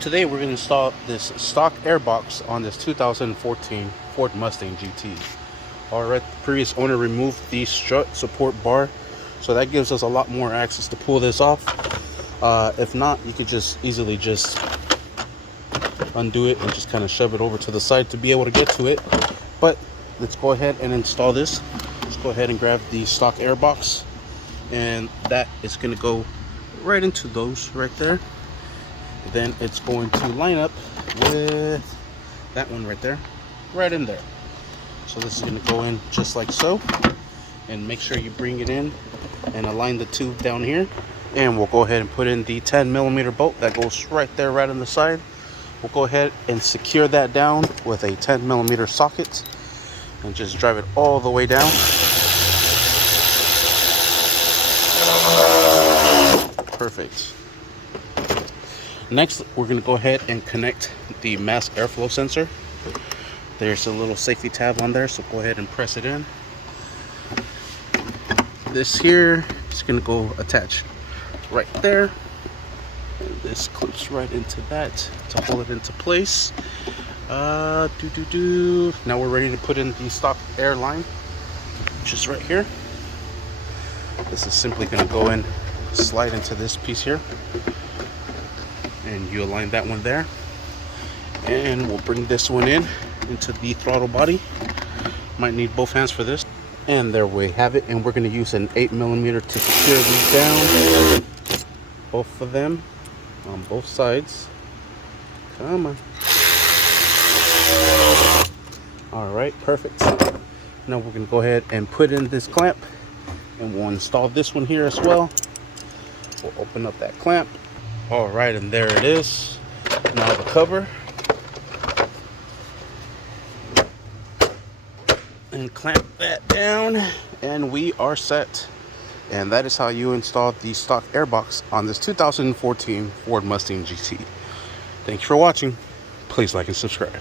Today we're going to install this stock airbox on this 2014 Ford Mustang GT. Alright, the previous owner removed the strut support bar, so that gives us a lot more access to pull this off. If not, you could just easily just undo it and just kind of shove it over to the side to be able to get to it. But let's go ahead and install this. Let's go ahead and grab the stock airbox, and that is going to go right into those right there. Then it's going to line up with that one right there, right in there. So this is going to go in just like so, and make sure you bring it in and align the tube down here. And we'll go ahead and put in the 10mm bolt that goes right there, right on the side. We'll go ahead and secure that down with a 10mm socket and just drive it all the way down. Perfect. Next, we're going to go ahead and connect the mass airflow sensor. There's a little safety tab on there, so go ahead and press it in. This here is going to go attach right there. And this clips right into that to hold it into place. Now we're ready to put in the stock air line, which is right here. This is simply going to go in, slide into this piece here, and you align that one there, and we'll bring this one in into the throttle body. Might need both hands for this. And there we have it, and we're going to use an 8mm to secure these down, both of them on both sides. Come on. All right, perfect. Now we're going to go ahead and put in this clamp, and we'll install this one here as well. We'll open up that clamp. All right, and there it is. Now the cover, and clamp that down, and we are set. And that is how you install the stock airbox on this 2014 Ford Mustang GT. Thank you for watching. Please like and subscribe.